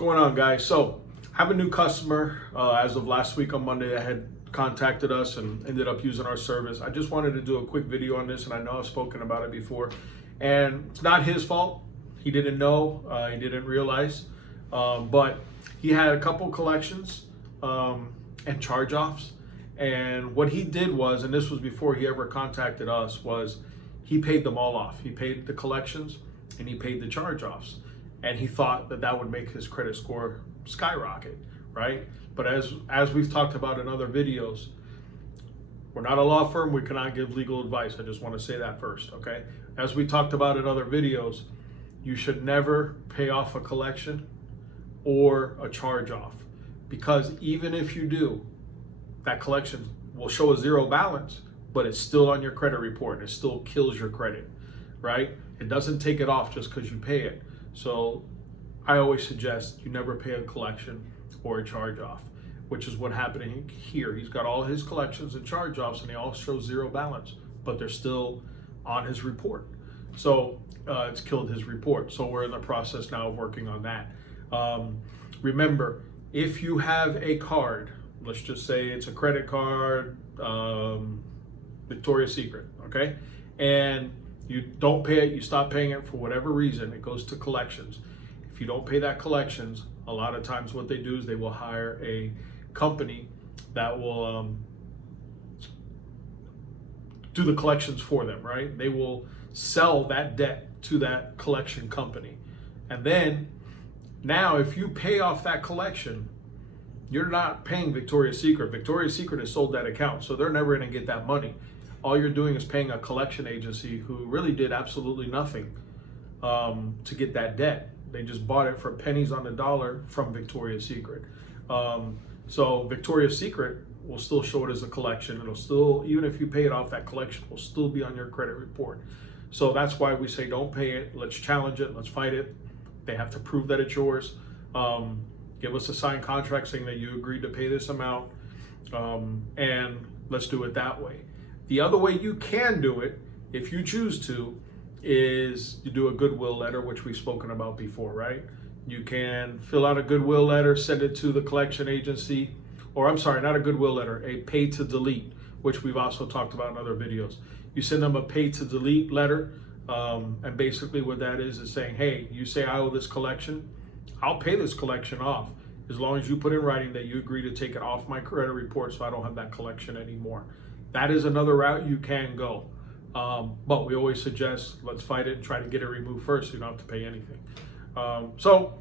going on, guys? So I have a new customer as of last week on Monday that had contacted us and ended up using our service. I just wanted to do a quick video on this, and I know I've spoken about it before, and it's not his fault. He didn't know, he didn't realize, but he had a couple collections and charge-offs. And what he did was, and this was before he ever contacted us, was he paid them all off. He paid the collections and he paid the charge-offs. And he thought that that would make his credit score skyrocket, right? But as we've talked about in other videos, we're not a law firm. We cannot give legal advice. I just want to say that first, okay? As we talked about in other videos, you should never pay off a collection or a charge-off, because even if you do, that collection will show a zero balance, but it's still on your credit report and it still kills your credit, right? It doesn't take it off just because you pay it. So I always suggest you never pay a collection or a charge-off, which is what happened here. He's got all his collections and charge-offs and they all show zero balance, but they're still on his report. So it's killed his report. So we're in the process now of working on that. Remember, if you have a card, let's just say it's a credit card, Victoria's Secret, okay? And you don't pay it, you stop paying it for whatever reason, it goes to collections. If you don't pay that collections, a lot of times what they do is they will hire a company that will do the collections for them, right? They will sell that debt to that collection company. And then now if you pay off that collection, you're not paying Victoria's Secret. Victoria's Secret has sold that account, so they're never going to get that money. All you're doing is paying a collection agency who really did absolutely nothing to get that debt. They just bought it for pennies on the dollar from Victoria's Secret. So Victoria's Secret will still show it as a collection. It'll still, even if you pay it off, that collection will still be on your credit report. So that's why we say don't pay it. Let's challenge it. Let's fight it. They have to prove that it's yours. Give us a signed contract saying that you agreed to pay this amount, and let's do it that way. The other way you can do it, if you choose to, is you do a goodwill letter, which we've spoken about before, right? You can fill out a goodwill letter, send it to the collection agency, or I'm sorry, not a goodwill letter, a pay to delete, which we've also talked about in other videos. You send them a pay to delete letter, and basically what that is saying, hey, you say I owe this collection, I'll pay this collection off as long as you put in writing that you agree to take it off my credit report so I don't have that collection anymore. That is another route you can go. But we always suggest let's fight it and try to get it removed first so you don't have to pay anything. So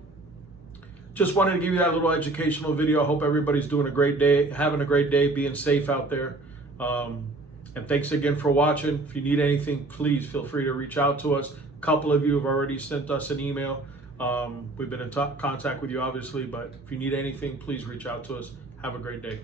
just wanted to give you that little educational video. I hope everybody's doing a great day, having a great day, being safe out there. And thanks again for watching. If you need anything, please feel free to reach out to us. A couple of you have already sent us an email. We've been in contact with you, obviously, but if you need anything, please reach out to us. Have a great day.